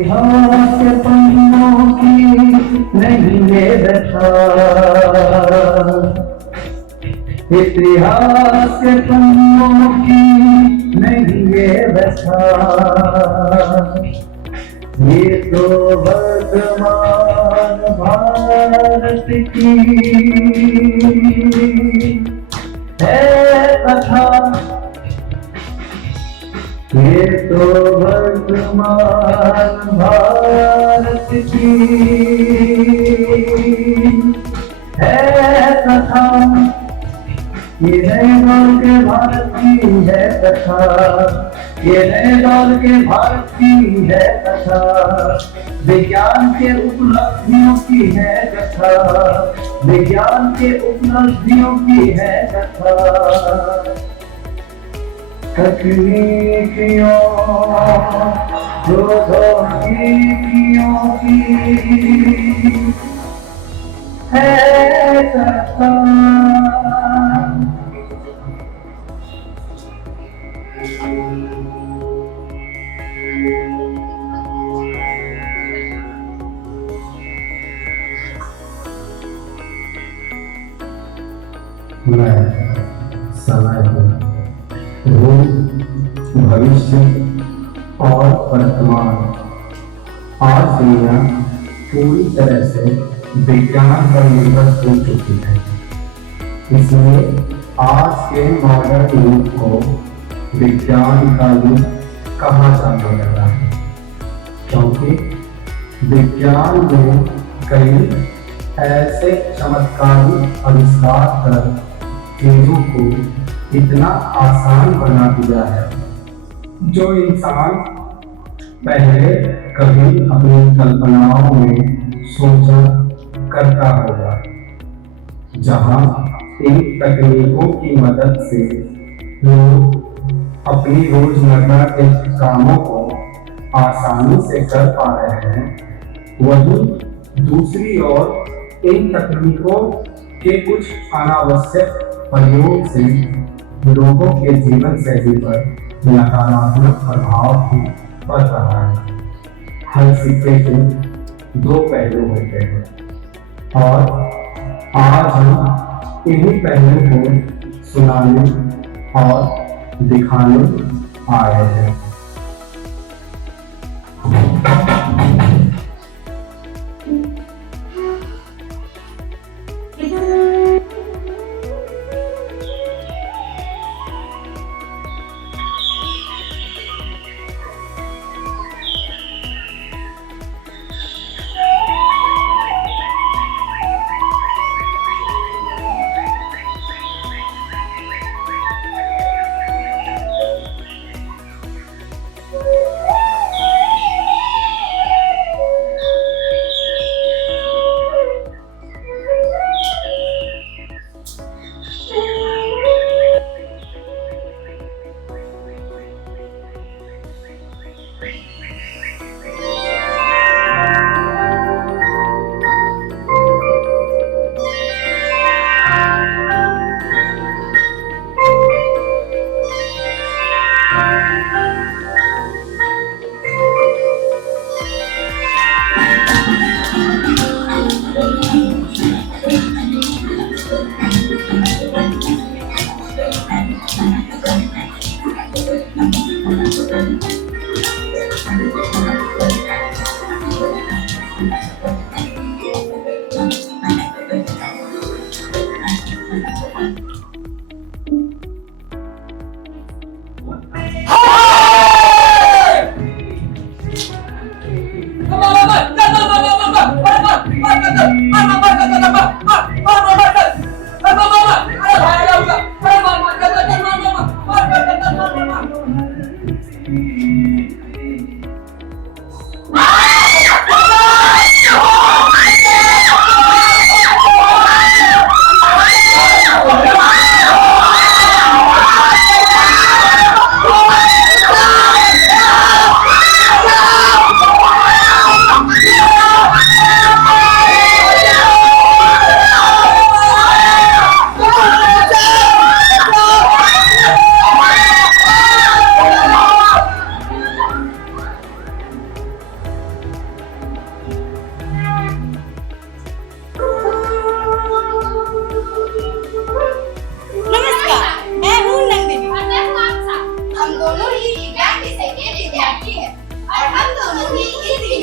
इतिहास के पन्नों की नहीं ये व्यथा, इतिहास के पन्नों की नहीं ये व्यथा, ये तो वर्तमान भारत की है कथा, ये तो वर्तमान भारत की है कथा, ये नए दौर के भारत की है कथा, ये नए दौर के भारत की है कथा, विज्ञान के उपलब्धियों की है कथा, विज्ञान के उपलब्धियों की है कथा, तकनीकियों प्रौद्योगिकियों की है कथा। मैं समय हूँ, भूत, भविष्य और वर्तमान। आज दुनिया पूरी तरह से विज्ञान पर निर्भर हो चुकी है, इसलिए आज के मॉडर्न युग को विज्ञान का युग कहा जाने लगा है, क्योंकि विज्ञान में कई ऐसे चमत्कारी आविष्कार कर चीजों को इतना आसान बना दिया है जो इंसान पहले कभी अपनी कल्पनाओं में सोचा करता होगा। जहां इन तकनीकों की मदद से लोग अपनी रोजमर्रा के कामों को आसानी से कर पा रहे हैं, वहीं दूसरी ओर इन तकनीकों के कुछ अनावश्यक प्रयोग से लोगों के जीवन शैली पर नकारात्मक प्रभाव भी पड़ रहा है। हर सिक्के के दो पहलू होते हैं और आज हम इन्हीं पहलू को सुनाने और दिखाने आए हैं।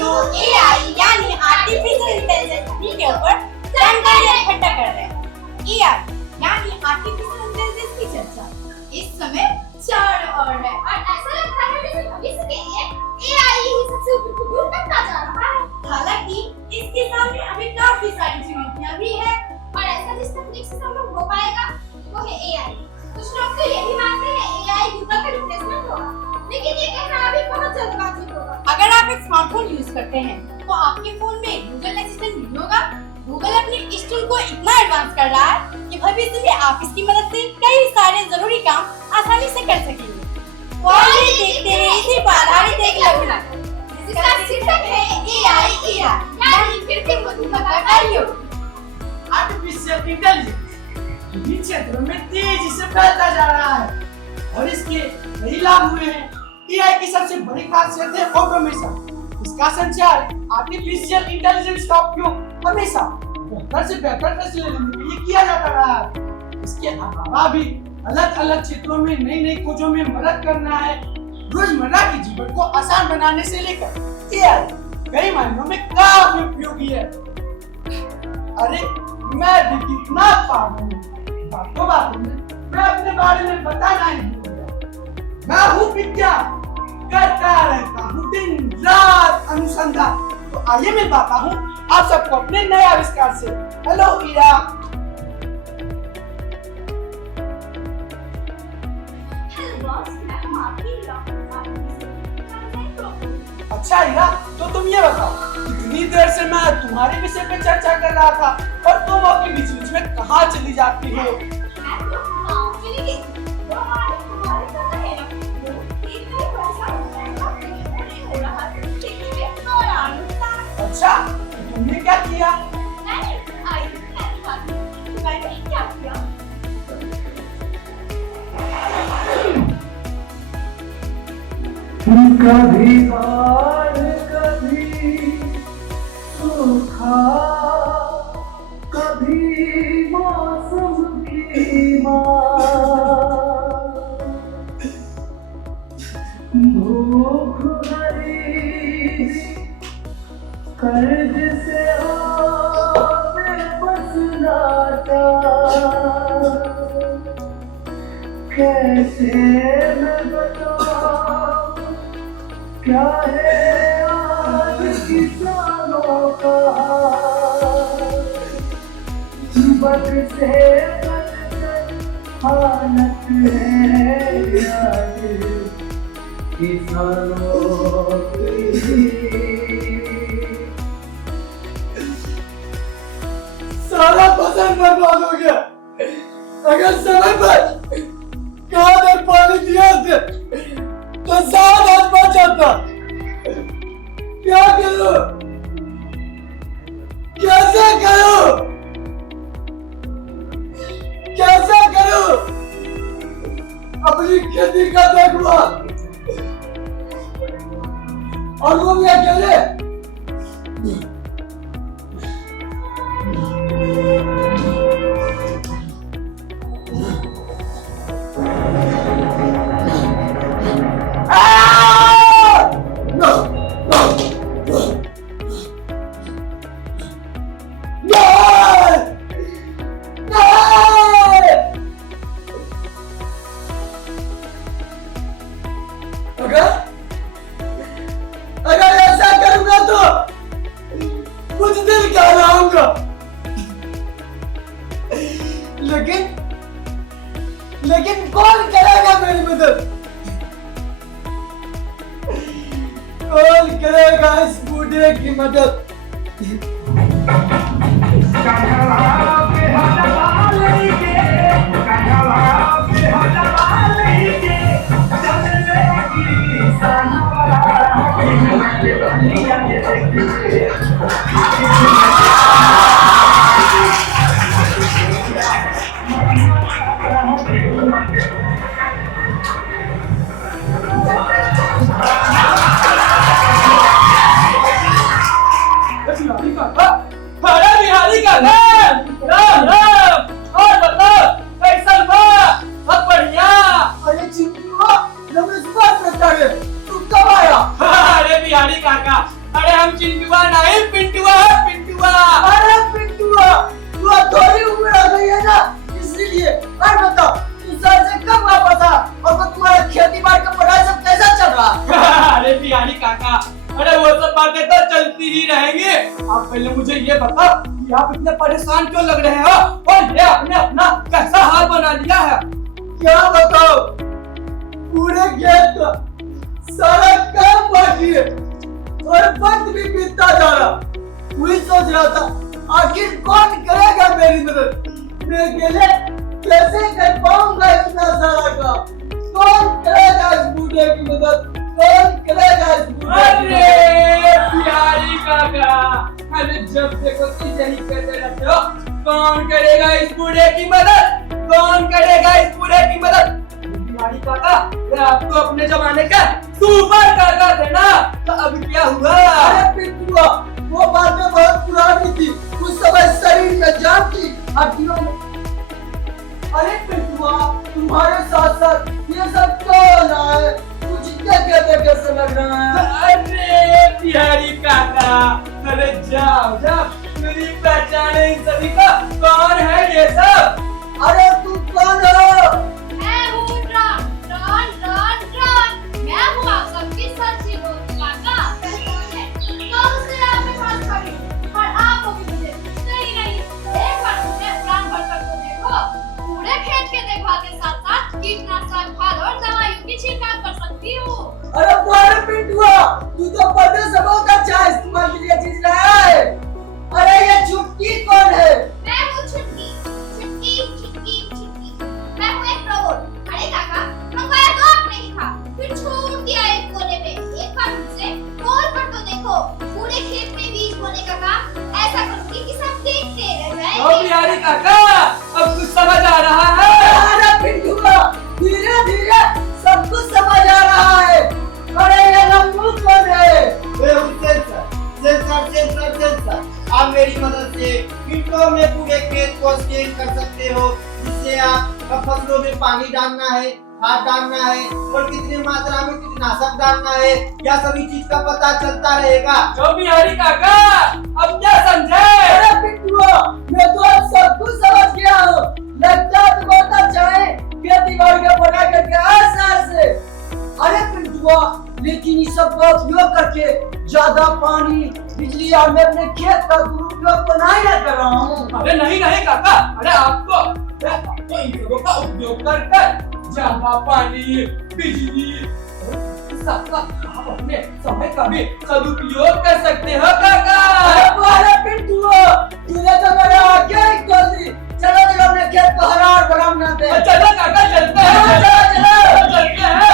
जो एआई यानी आर्टिफिशियल इंटेलिजेंस के ऊपर जानकारी इकट्ठा कर रहे हैं। एआई यानी आर्टिफिशियल इंटेलिजेंस की चर्चा इस समय चारों ओर है और ऐसा लगता है जैसे भविष्य के लिए एआई ही सबसे ऊपर बनता जा रहा है। हालांकि इसके सामने अभी काफी सारी चुनौतियां भी है और ऐसा जिस तकनीक से संभव हो पाएगा वो है एआई। कुछ लोग तो यही मानते हैं एआई गूगल का रिप्लेसमेंट होगा, लेकिन ये कहना अभी बहुत जल्दबाजी होगा। अगर आप एक स्मार्टफोन यूज करते हैं तो आपके फोन में गूगल असिस्टेंट नहीं होगा। गूगल अपने इस टूल को इतना एडवांस कर रहा है कि भविष्य में आप इसकी मदद से कई सारे जरूरी काम आसानी से कर सकेंगे। और ये देखते हैं इसी पर आधारित एक लघुनाटक जिसका शीर्षक है एआई यानी कृत्रिम बुद्धिमत्ता का युग। आर्टिफिशियल इंटेलिजेंस विभिन्न क्षेत्रों में तेजी से फैलता जा रहा है और इसके कई लाभ हुए हैं। एआई की सबसे बड़ी खासियत है ऑटोमेशन। इसका संचार आर्टिफिशियल इंटेलिजेंस का उपयोग हमेशा बेहतर से बेहतर फैसले लेने के लिए किया जाता रहा है। इसके अलावा भी अलग अलग क्षेत्रों में नई नई खोजों में मदद करना है। रोजमर्रा के जीवन को आसान बनाने से लेकर एआई कई मायनों में काफी उपयोगी है। अरे मैं भी कितना पागल हूँ, बातों में मैं अपने बारे में बताना ही भूल गया। मैं हूँ विज्ञान, करता रहता हूँ दिन रात अनुसंधान। तो आइए मैं बताता हूँ आप सबको अपने नए आविष्कार से। हेलो ईरा। अच्छा ईरा, तो तुम ये बताओ, इतनी देर से मैं तुम्हारे विषय पे चर्चा कर रहा था और तुम अपने बीच में कहाँ चली जाती हो? अच्छा, तुमने क्या किया? कभी बाढ़ कभी सूखा, कभी मौसम की मार, भूख भरी कर्ज से हमें बसना था। कैसे मैं बताऊं क्या है आज किसानों का हाल। बद से बदतर हालत है आज किसानों की। सारा फसल बर्बाद हो गया। अगर समय पर खाद और पानी दिया तो साल आज बच जाता। क्या करूं? कैसे करूं? कैसे करूं? अपनी खेती का देखभाल और वो भी अकेले। अगर ऐसा करूंगा तो कुछ दिन क्या लाऊंगा, लेकिन कौन करेगा मेरी मदद? कौन करेगा इस बूढ़े की मदद? बिहारी का राम राम। और बताओ कैसा हुआ? सब बढ़िया। अरे चिंटू, रमेश बात करता है, तू कब आया? अरे बिहारी काका, अरे हम बातें तो चलती ही रहेंगी। आप पहले मुझे ये बताओ कि आप इतने परेशान क्यों लग रहे हो और ये आपने अपना कैसा हाल बना लिया है? क्या बताओ, पूरे खेत का सारा काम बाकी है और वक्त भी बीतता जा रहा। वही सोच रहा था आखिर कौन करेगा मेरी मदद। मैं अकेले कैसे कर पाऊंगा इतना सारा काम? कौन करेगा इस बूढ़े की मदद? कौन करेगा इस बूढ़े की मदद? अरे बिहारी काका, अरे जब देखो तुम यही कहते रहते हो, कौन करेगा इस बूढ़े की मदद? कौन करेगा इस बूढ़े की मदद? बिहारी काका, ये आपको अपने जमाने का सुपर काका थे ना, तो अब क्या हुआ? अरे पिंटुआ, वो बातें बहुत पुरानी थी। उस समय शरीर में जान थी, हड्डियों में। अरे पिंटुआ, तुम्हारे साथ साथ ये सब कौन है? कुछ कहते कैसे लग रहा है? अरे बिहारी काका, अरे जाओ जाओ, मेरी पहचान है इन सभी का। कौन है ये सब? अरे तुम कौन हो? मैं हूँ ड्रॉन, ड्रॉन, ड्रॉन, ड्रॉन। मैं हूँ आप सबकी सच्ची दोस्त काका। पहचाने? तो उससे आपके पास खड़ी हूँ और आप अभी मुझे नहीं, एक बार तुमने उड़ान भरकर को देखो। पूरे खेत के देखभाल के साथ-साथ कीटनाशक, खाद और दवाइयों की छिड़काव कर सकती हूँ। अरे बारे पिंटुआ, तू तो पौधे से बहुत अच्छा इस्तेमाल के लिए चीज रहा है। अरे ये छुटकी कौन है? मैं हूँ छुटकी, छुटकी, छुटकी, छुटकी। मैं हूँ एक रोबोट। अरे काका, मंगाया तो आपने ही था, फिर छोड़ दिया एक कोने में। एक बार मुझसे तौर पर तो देखो, पूरे खेत में बीज बोने का काम ऐसा करूंगी कि सब देखते रह ओ जाएंगे। बिहारी काका, अब कुछ समझ आ रहा है? अरे पिंटुआ, धीरे धीरे सब कुछ समझ आ रहा है। अरे ये लंबू कौन है? सेंसर आप मेरी मदद से मिनटों में पूरे खेत को स्कैन कर सकते हो, जिससे आप फसलों में पानी डालना है, खाद डालना है और कितनी मात्रा में कीटनाशक डालना है, यह सभी चीज का पता चलता रहेगा। ओ बिहारी काका, अब क्या समझे? अरे पिंटुआ, मैं तो अब सब कुछ समझ गया हूँ। लगता है तुम बहुत अच्छा है खेती बाड़ी का बना करके आसार से। अरे पिंटुआ, लेकिन इस सब का उपयोग करके ज्यादा पानी, बिजली और मैं अपने खेत का दुरुपयोग तो नहीं कर रहा हूँ। अरे नहीं नहीं काका, अरे आपको इन सबों का उपयोग कर ज्यादा पानी, बिजली सबका आप अपने समय का भी सदुपयोग कर सकते हो काका। अरे पिंटुआ, तूने तो मेरा आगे ही खोल दी। चलो चलो अपने खेत को हरा और भरा बनाते हैं। चलो काका, चलते हैं। चलो चलते हैं।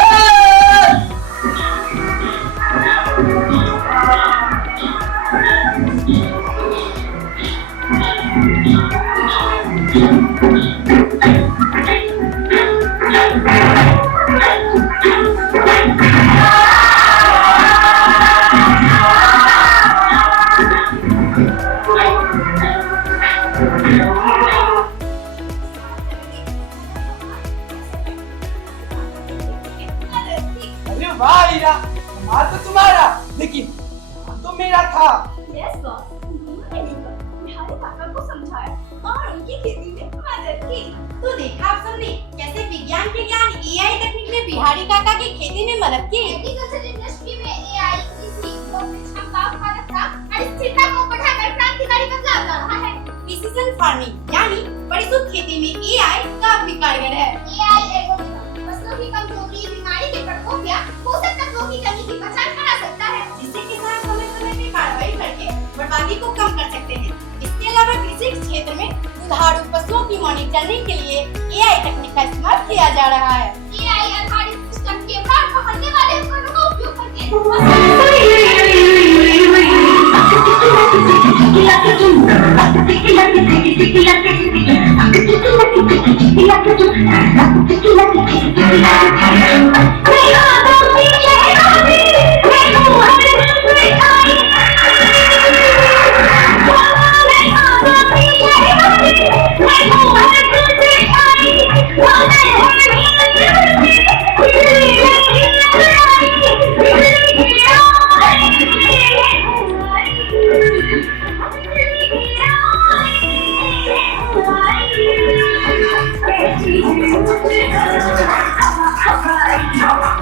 अरे वाह हीरा, कमाल तो तुम्हारा, लेकिन तो मेरा था। यस बॉस, उन्होंने मिलकर बिहारी काका को समझाया और उनकी खेती में मदद की। तो देखा आप सबने कैसे विज्ञान के ज्ञान एआई तकनीक ने बिहारी काका की खेती में मदद की। एग्रीकल्चर इंडस्ट्री में एआई कृषि क्षमता, उत्पादकता और स्थिरता को बढ़ाकर क्रांतिकारी बदलाव ला रहा है। प्रिसिजन फार्मिंग यानी परिशुद्ध खेती में एआई काफी कारगर है। एआई एल्गोरिथम फसलों की कमजोरी, बीमारी के प्रकोप या पोषक तत्वों की कमी की पहचान करा सकता है, जिससे किसान समय-समय पे कार्रवाई करके बर्बादी को कम कर सकते हैं। इसके अलावा कृषि क्षेत्र में दुधारू पशुओं की मॉनिटरिंग के लिए एआई तकनीक का इस्तेमाल किया जा रहा है। एआई आधारित सिस्टम के बाद पकड़ने वाले उपकरणों का उपयोग Thank you.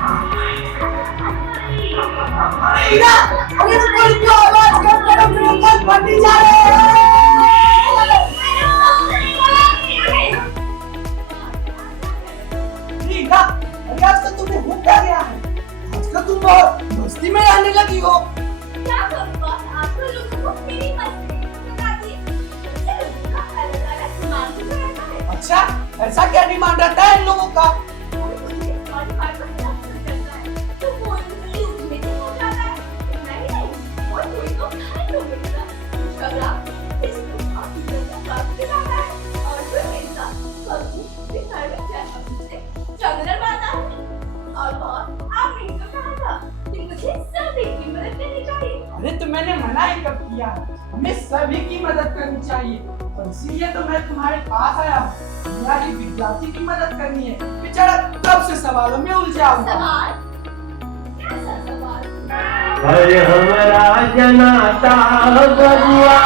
पटी जा रहे ठीक है। अरे आजकल तुम्हें हो क्या गया है? आजकल तुम बहुत मस्ती में रहने लगी हो। क्या करूं बॉस, आजकल लोगों को मेरी मस्ती पसंद आती है। मुझे लोगों का अलग-अलग डिमांड भी रहता है। अच्छा, ऐसा क्या डिमांड रहता है इन लोगों का? कोई मुझे और बार-बार पसंद करता है, तो कोई मुझे उसमें से हो जाता है। नहीं, और कोई तो खाने को मिलता है। झगड़ा इसको काफी ज़्यादा वक्त दिलाता है, और फिर इंसान सब्जी के घर में जाकर मुझसे झगड़ा पाता है। और बॉस, आपने तो कहा था कि मुझे सभी की मदद करनी चाहिए। अरे तो मैंने मना ही कब किया? हमें सभी की मदद करनी चाहिए, और इसीलिए तो मैं तुम्हारे पास आया हूँ। मेरा ही विद्यार्थी की मदद करनी है, बेचारा कब से सवालों में उलझा हुआ है। सवाल? कैसा सवाल? अरे हमरा जनाता बबुआ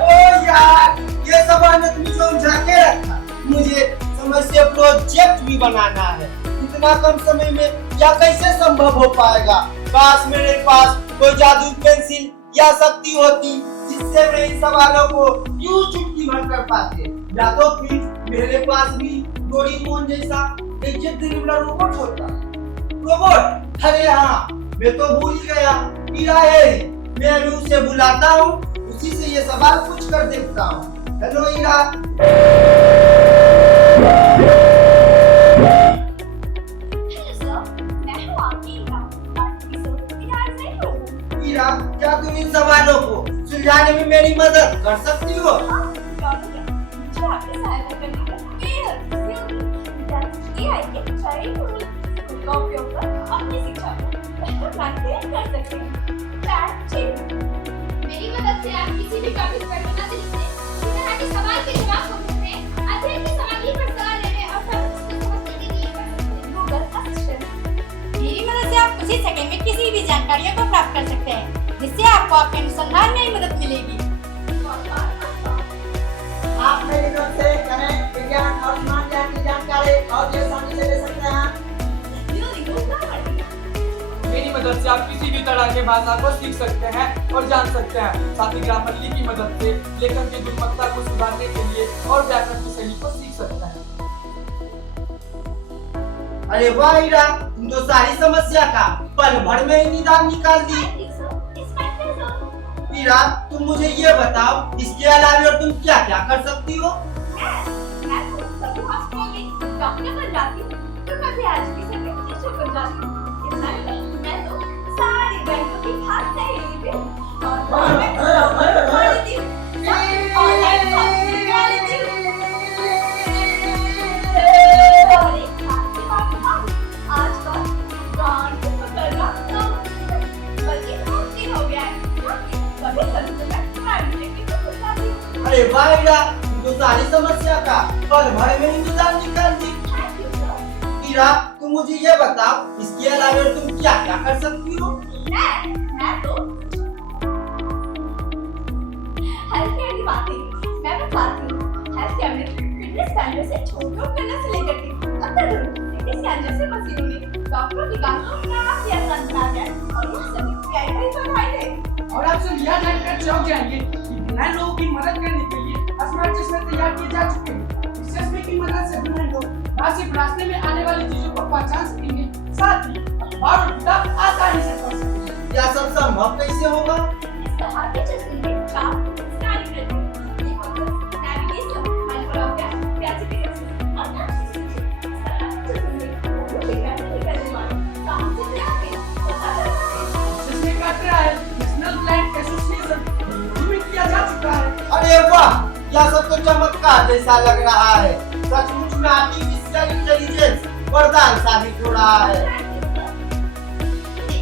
ओ यार, ये सब तुम समझा के रखा। मुझे समस्या प्रोजेक्ट भी बनाना है। इतना कम समय में यह कैसे संभव हो पाएगा? काश मेरे पास कोई जादू पेंसिल या शक्ति होती जिससे मैं इन सवालों को यूं चुटकी भर कर पाते। या तो फिर मेरे पास भी डोरेमोन जैसा एक जेट देने वाला रोबोट होता। रोबोट? अरे हाँ, मैं तो भूल ही गया। हीरा है, मैं अभी उसे बुलाता हूँ, उसी से ये सवाल पूछ कर देखता हूँ। हेलो हीरा। हेलो सर, मैं हूँ आपकी हीरा, क्या तुम इन सवालों को सुलझाने में मेरी मदद कर सकती हो? मुझे आपकी सहायता करने का बेहद खुशी होगी। AI के सारे टूल का उपयोग कर अपनी शिक्षा को बेहतर बनाने कर सकते हैं। मेरी मदद से आप किसी भी टॉपिक पर बिना देरी किसी तरह के सवाल के जवाब खोज सकते हैं। अध्ययन की सामग्री पर सलाह लेने और सब कुछ समझने के लिए कर सकते हैं गूगल असिस्टेंट। मेरी मदद से आप कुछ ही सेकंड में किसी भी जानकारियों को प्राप्त कर सकते हैं, जिससे आपको आपके अनुसंधान में ही मदद मिलेगी। आप मेरी मदद से करेंट, विज्ञान और समाज ज्ञान की जानकारी और ये आसानी से ले सकते हैं। मेरी मदद से आप किसी भी तरह के भाषा को सीख सकते हैं और जान सकते हैं। साथ ही ग्रामरली की मदद से लेखन की गुणवत्ता को सुधारने के लिए और व्याकरण की शैली को सीख सकते हैं। अरे वाह हीरा, तुम तो सारी समस्या का पल भर में ही निदान निकाल दी। हीरा, तुम मुझे ये बताओ, इसके अलावा और तुम क्या क्या कर सकती हो? मैं तो सभी हॉस्पिटल में डॉक्टर बन जाती हूँ, तो कभी आज की समय टीचर बन जाती हूँ। इतना ही नहीं, मैं तो सारे बैंकों की खाते हैं और मैं खा लेती हूँ, ऑनलाइन शॉपिंग करा लेती हूँ। और एक बात की बात बताऊँ, आजकल ब्रांड को पकड़ना कम बल्कि मुश्किल हो गया है। कभी-कभी तो मैं प्राइवेट लेके तो हो जाती हूँ। अरे वाह हीरा, तुम तो सारी समस्या का पल भर में ही निदान निकाल दी। Thank you sir. हीरा, तुम मुझे ये बताओ, इसके अलावा और तुम क्या क्या कर सकती हो? मैं तो हेल्थ केयर की बात नहीं, मैं बताती हूँ। हेल्थ केयर में फिटनेस स्टैंडर्ड से छोटे उपकरण से लेकर के अब तक फिटनेस स्टैंडर्ड से मशीनों में डॉक्टरों की बातों में काफी आसान बना दिया है और ये सभी AI का ही तो फायदे हैं। और आप सब यह जानकर चौंक जाएंगे कि बिना लोगों की मदद करने के लिए स्मार्ट चश्मे तैयार किए जा चुके हैं। इस चश्मे की मदद से बिना लोग न सिर्फ रास्ते में आने वाली चीजों को पहचान सकेंगे, साथ ही अखबार और किताब आसानी से पढ़ सकेंगे। यह सब संभव कैसे होगा? इस तरह के चश्मे में चार स्कैनिंग रहते हैं। ये फोकस, नेविगेशन, माइक्रोग्राफ, क्लासिफिकेशन और ट्रांसलेशन। इस तरह के चश्मे में वो विज्ञान नहीं करने वाले काम से जाके पता चलता है। चश्मे का ट्रायल नेशनल ब्लाइंड एसोसिएशन में किया जा चुका है। अरे वाह, यह सब तो चमत्कार जैसा लग रहा है। सचमुच में आर्टिफिशियल इंटेलिजेंस वरदान साबित हो रहा है।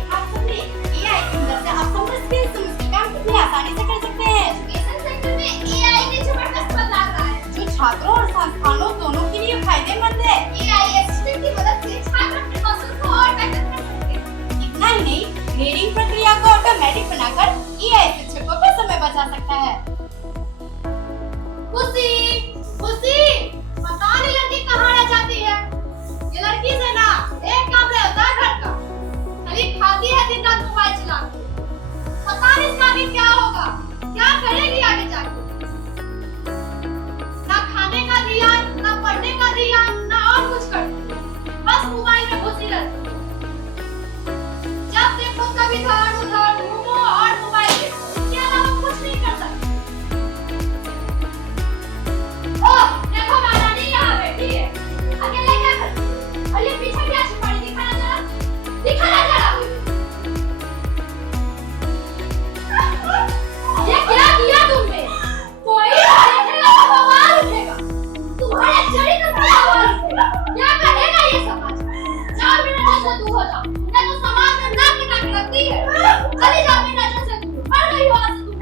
आप सबने AI की मदद से आप समझ काम कितनी आसानी से कर सकते हैं। एजुकेशन सेक्टर में AI ने जबरदस्त बदलाव लाया है, जो छात्रों और संस्थानों दोनों के लिए फायदेमंद है। AI असिस्टेंट की मदद से छात्र अपने कौशल को और बेहतर कर सकते हैं। इतना ही नहीं, ग्रेडिंग प्रक्रिया को ऑटोमेटिक बनाकर AI शिक्षकों का समय बचा सकता है। खुशी, पता नहीं लगती कहाँ रह जाती है? ये लड़की से ना एक काम नहीं होता है घर का, खाली खाती है दिन रात मोबाइल चला के। पता नहीं इसका आगे क्या होगा, क्या करेगी आगे जाके। ना खाने का ध्यान, ना पढ़ने का ध्यान, ना और कुछ करती है, बस मोबाइल में घुसी रहती है। जब देखो कभी इधर उधर घूमो और मोबाइल देखो, इसके अलावा कुछ नहीं कर सकती। ओह, देखो महारानी यहाँ बैठी है, अकेले क्या करती है? और ये पीछे क्या छिपाई, दिखाना जरा, दिखाना जरा। ये क्या किया तुमने? कोई देखेगा तो बवाल उठेगा, तुम्हारे चरित्र पर बवाल उठेगा। क्या कहेगा ये समाज? 4 मिनट से दूर हो जाओ, मैं तो समाज में नाक कटा के रखती है। चली जाओ मेरी नजर से दूर, पढ़ रही हो आज से तुम।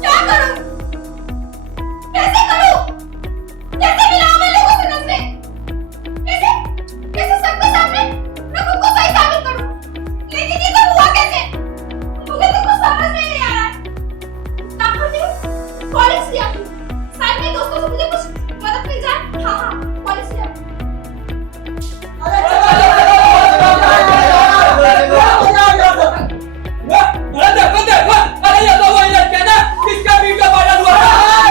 क्या करूं? कैसे करूं? कैसे मिलाऊं मैं लोगों से नजरें? कैसे सबके सामने मैं खुद को सही साबित करूं? लेकिन ये तो हुआ कैसे? मुझे तो कुछ समझ में नहीं आ रहा है। कॉलेज लिया तू, साइड में दोस्तों से मुझे कुछ मदद मिल जाए। हाँ कॉलेज लिया। अरे ये तो वही लड़की है ना, इसका वीडियो वायरल हुआ है।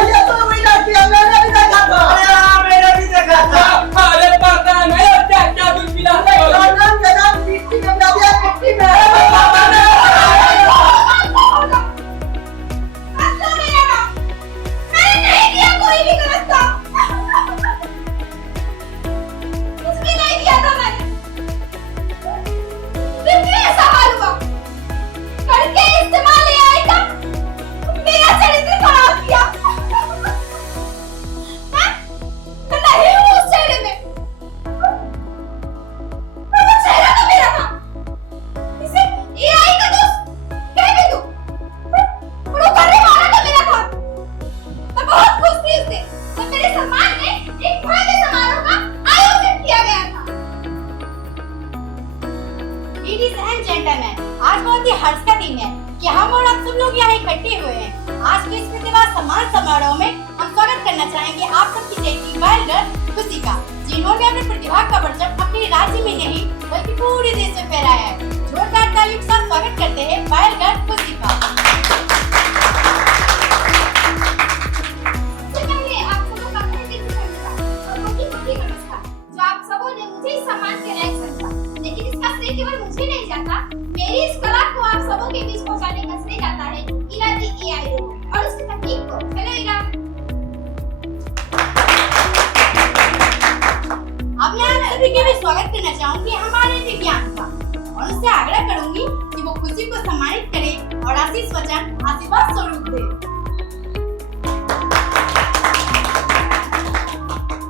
ये तो वही लड़की है, मैंने भी देखा था। अरे हाँ, मैंने भी देखा था। अरे पता नहीं क्या क्या दूध पिलाते हो। मिट्टी में डाल दिया, मिट्टी में। मैंने नहीं किया कोई भी गलत काम, कुछ भी नहीं किया था मैंने। फिर क्यों ऐसा हाल हुआ? करके इस्तेमाल AI का मेरा चरित्र खराब किया। मैं नहीं हूँ उस चेहरे में, पर वो चेहरा तो मेरा था। इसे AI का दोस्त कह भी दूं, पर वो करने वाला तो मेरा था। मैं बहुत खुश थी उससे जब मेरे सम्मान में एक भव्य समारोह का आयोजन किया गया था। Ladies and gentlemen, आज बहुत ही हर्ष का दिन है कि हम और आप सब लोग यहाँ इकट्ठे हुए हैं। आज के इस प्रतिभा सम्मान समारोह में हम स्वागत करना चाहेंगे आप सबकी बेटी वाइल्ड गर्ल खुशी का, जिन्होंने अपने प्रतिभा का परचम अपने राज्य में नहीं बल्कि पूरे देश में फहराया है। जोरदार तालियों के साथ स्वागत करते हैं वाइल्ड गर्ल खुशी का। आप सबों का और मोटी नमस्कार, जो आप सबों ने मुझे इस सम्मान के लायक समझा। लेकिन इसका श्रेय केवल मुझे नहीं जाता, मेरी इस कला को आप सबों के बीच पहुंचाने का श्रेय जाता है इरा दी AI और उसकी तकनीक को। हेलो इरा। अब मैं आप सभी के भी स्वागत करना चाहूंगी हमारे दिव्यांग का, और उससे आग्रह करूंगी कि वो खुशी को सम्मानित करे और आशीष वचन आशीर्वाद स्वरूप दे।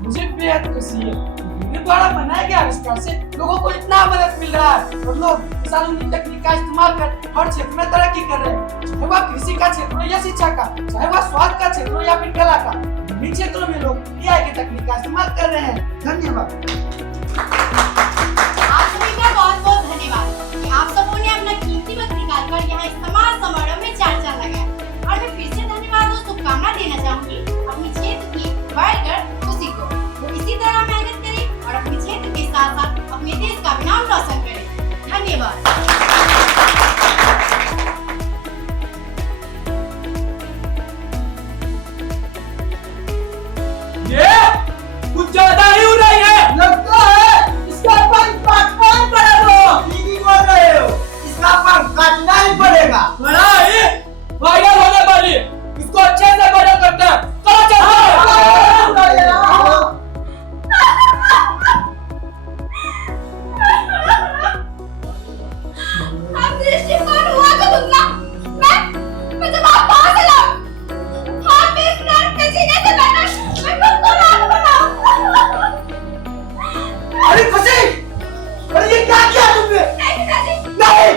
मुझे बेहद खुशी है, मेरे द्वारा बनाए गए आविष्कार से लोगों को इतना मदद मिल रहा है और लोग सालूनी तकनीक का इस्तेमाल कर हर क्षेत्र में तरक्की कर रहे हैं। चाहे वह कृषि का क्षेत्र हो या शिक्षा का, चाहे वह स्वास्थ्य का क्षेत्र हो या फिर कला का, विभिन्न क्षेत्रों में लोग AI की तकनीक का इस्तेमाल कर रहे हैं। धन्यवाद। आप सभी का बहुत बहुत धन्यवाद कि आप सबों ने अपना कीमती वक्त निकालकर यहाँ इस सम्मान समारोह में चार चांद लगाया। और मैं फिर से धन्यवाद और शुभकामना देना चाहूंगी अपनी क्षेत्र की वाइल्ड गर्ल खुशी को। वो इसी तरह मेहनत करे और अपने क्षेत्र के साथ साथ अपने देश का भी नाम रोशन करे। धन्यवाद। ये कुछ ज्यादा ही हो रही है। लगता है इसका पंख काटना ही पड़ेगा। ठीक बोल रहे हो, इसका पंख काटना ही पड़ेगा। बड़ा ही वायरल होने वाली, इसको अच्छे से वायरल करते हैं। चलो चलते हैं। आप दृष्टिकोण हुआ तो दूंगा। मैं जब आप कहाँ से लाऊं? हाँ, मैं इस नर्क में जीने से बेहतर मैं खुद को रात बनाऊं। अरे खुशी, अरे ये क्या किया तुमने? नहीं पिताजी। नहीं,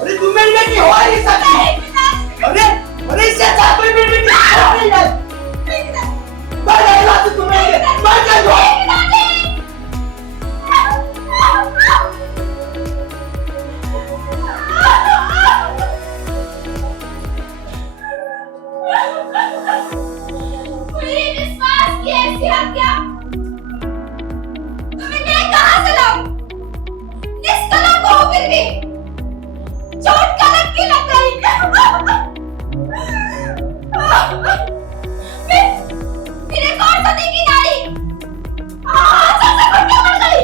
अरे तुम मेरी बेटी हो ही नहीं सकती। नहीं पिताजी। अरे इससे अच्छा कोई मेरी बेटी हो नहीं है। नहीं पिताजी। मैं नहीं बात तुम्हें, मैं क्या हुआ? नहीं पिताजी। भी चोट कलम की लग गई। फिर एक और सती की नारी सबसे घुट के मर गई।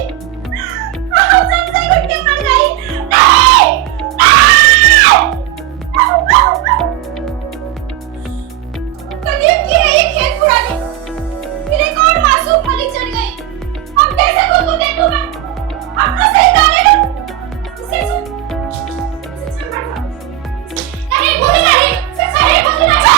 सबसे घुट के मर गई। नहीं कदीम की है ये खेत पुरानी। फिर एक और मासूम कली चढ़ गई। अब कैसे को देखूं मैं अपना सही गाने दो। इसे नहीं बोली नहीं सही बोली नहीं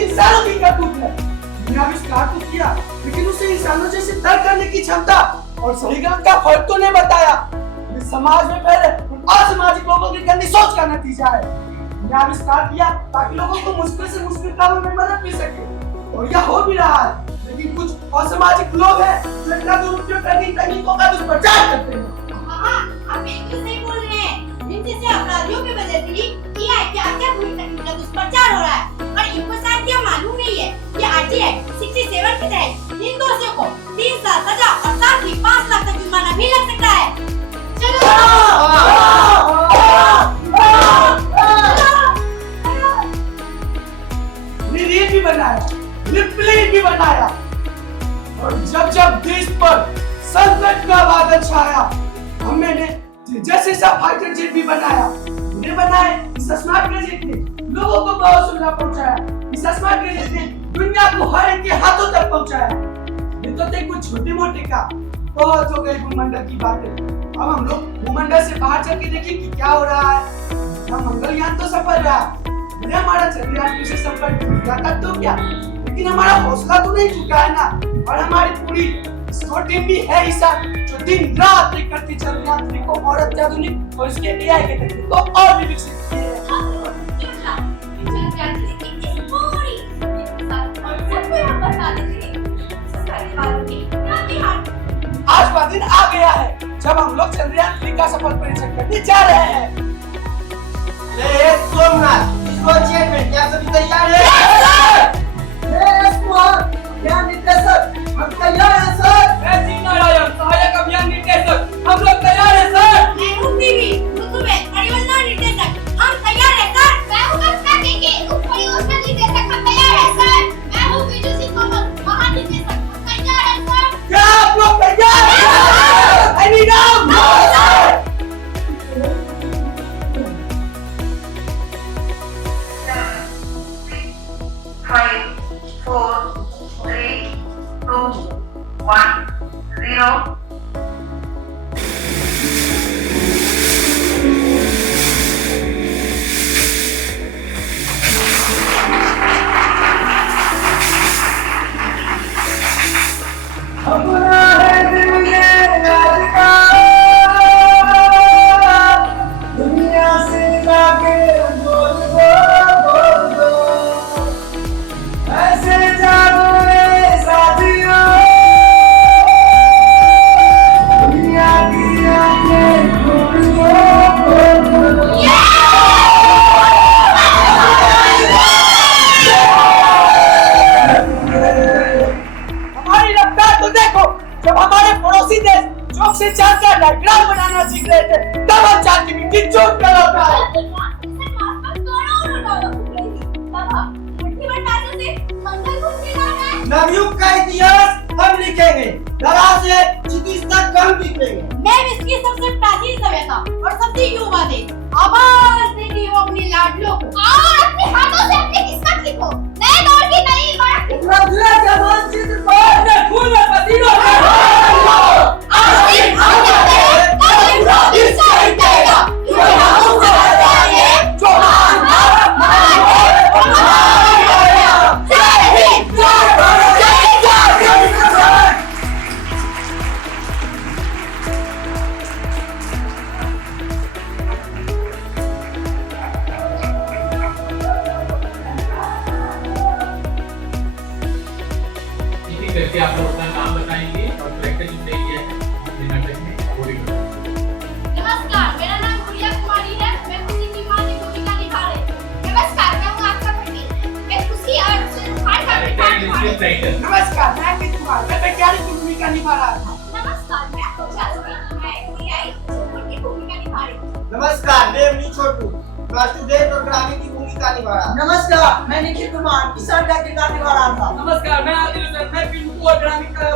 इंसानों की करतूत है। दुनिया आविष्कार तो किया लेकिन उसे इंसानों जैसे तर्क करने की क्षमता और सही गलत का फर्क तो नहीं बताया। ये समाज में फैले असामाजिक लोगों की गंदी सोच का नतीजा है। दुनिया आविष्कार किया ताकि लोगों को मुश्किल से मुश्किल कामों में मदद मिल सके और यह हो भी रहा है। लेकिन कुछ असामाजिक लोग हैं जो इनका दुरुपयोग करके तकनीकों का दुष्प्रचार करते हैं। हाँ, आप बिल्कुल सही बोल रहे हैं। इन जैसे अपराधियों की वजह से ही AI क्या क्या बुरी तकनीक का दुष्प्रचार हो रहा है। और इनको शायद यह मालूम नहीं है कि RT Act 67 के तहत इन दोषियों को 3 साल सजा और साथ ही 5 लाख तक जुर्माना भी लग सकता है। चलो रील भी बनाया, रिप्ले भी बनाया और जब जब देश पर संकट का बादल छाया हमने जैसे फाइटर जेट भी बनाया। उन्हें बनाए इस स्मार्ट गैजेट ने लोगों को बहुत सुविधा पहुंचाया। इस स्मार्ट गैजेट ने दुनिया को हर एक के हाथों तक पहुंचाया। ये तो थे कुछ छोटे मोटे का बहुत हो गई भूमंडल की बातें। अब हम लोग भूमंडल से बाहर चल के देखें कि क्या हो रहा है। हम मंगलयान तो सफल रहा, भले हमारा चंद्रयान पीछे सफल टूटा तक तो क्या, लेकिन हमारा हौसला तो नहीं झुका है ना। और हमारी पूरी टीम भी है ऐसा जो दिन रात एक करके चंद्रयान को और अत्याधुनिक और इसके AI के तकनीक को और भी विकसित किए हैं। आज का दिन आ गया है जब हम लोग चंद्रयान 3 का सफल परीक्षण करने जा रहे हैं। सोमनाथ, इसको चेक में क्या सभी तैयार है? क्या निर्देशक हम तैयार हैं सर। मैं जी नारायण सहायक अभियान निर्देशक हम लोग तैयार हैं सर। मैं हूँ बीवी रुतुबे परियोजना निर्देशक हम तैयार हैं सर। मैं हूँ कक्षा के उप परियोजना निर्देशक हम तैयार हैं सर। मैं हूँ विजू सिंह तोमर महानिदेशक हम तैयार हैं सर। क्या आप लोग तैयार हैं? Any doubt? No sir. 5, 4, 3, 2, 1, 0. अपना है दिल ये राज का, दुनिया से जाके बोल दो ऐसे जानो रे साथियों, दुनिया की आंखें खोल दो। हमारी रफ्तार तो देखो। जब हमारे पड़ोसी देश चौक से चालकर डायग्राम बनाना सीख रहे थे तब हम चाहती मिट्टी चोट कर होता है। नवयुग का इतिहास हम लिखेंगे, लड़ा से चिकित्सा कम लिखेंगे। मैं विश्व की सबसे प्राचीन सभ्यता और सबसे युवा देश आवाज देती हूँ अपनी लाडलों को और अपने हाथों से अपनी किस्मत लिखो। नए दौर की नई इमारत रघुला के मानचित्र पर अपने खून में पसीनों से आज दिन हम कहते हैं कल इसका इंतजार क्योंकि हम उससे कहते हैं जो स्क्रिप्ट राइटर। नमस्कार, मैं अंकित कुमार, मैं वैज्ञानिक की भूमिका निभा रहा था। नमस्कार, मैं जासमीन, मैं एआई की भूमिका निभा रही हूँ। नमस्कार, मैं अमनी छोटू, मैं स्टूडेंट और ग्रामीण की भूमिका निभा रहा हूँ। नमस्कार, मैं निखिल कुमार, किसान का किरदार निभा रहा था। नमस्कार, मैं आदिल हुसैन, मैं पिंटू और ग्रामीण का